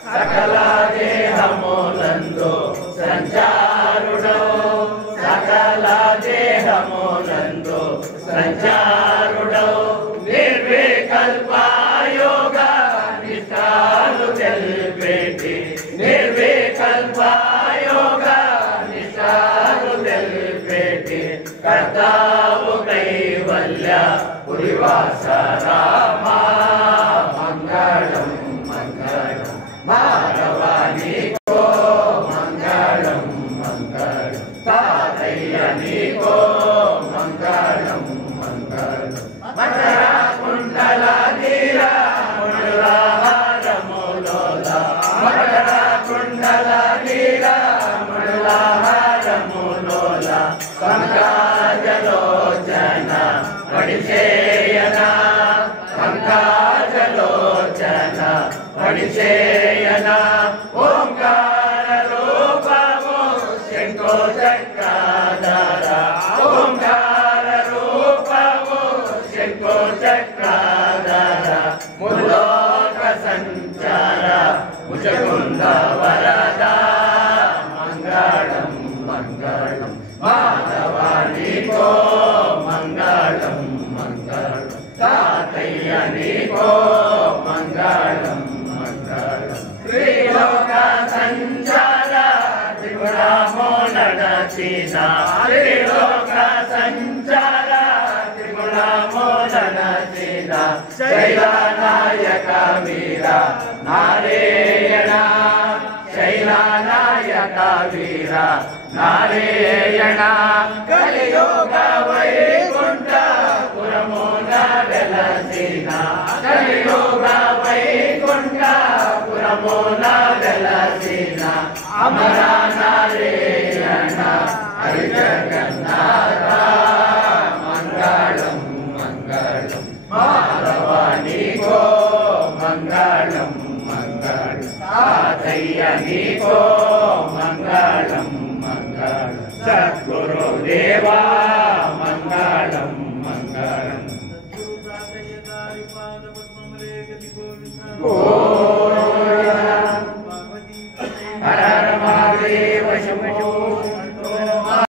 सकल देहमुलंदु संचारुडो सकल देहमुलंदु संचारुडो निर्विकल्प योग निष्ठालु तेल्पेटी निर्विकल्प योग निष्ठालु तेल्पेटी कर्तावु कैवल्य पुरिवास रामा मंगलम मंगलम माधवानी को मंगलम मंगलम तातय्यनी को मंगलम मंगलम मकरा कुंडल नीरा मुरलाहार मुलोला मकरा कुंडल नीरा मुरलाहार मुलोला पंकजलोचन वडिचेयना पंकजलोचन वडिचेयना ओंकार रूपमु शंको चक्राधर ओंकार रूपमु शंको चक्राधर मुलोक संचार मुचकुंद वरदा मंगलम मंगलम माधवानी को मंगलम मंगलम तातय्यनी को मंगलम मंगलम त्रिलोक संचार त्रिपुरामोलनसीना त्रिलोक संचार त्रिपुरामोलनसीना शैलानायक वीर नारायण शैलानायक वीर नारायण कलियुग वैकुंठ पुरमुन वेलसीना कलियुग वैकुंठ पुरमुन वेलसीना अमर नारायण हरि जगन्नाथ मंगलम मंगलम माधवानी को मंगलम मंगलम तातय्यनी को मंगलम मंगलम सद्गुरुदेवा मंगलम मंगलम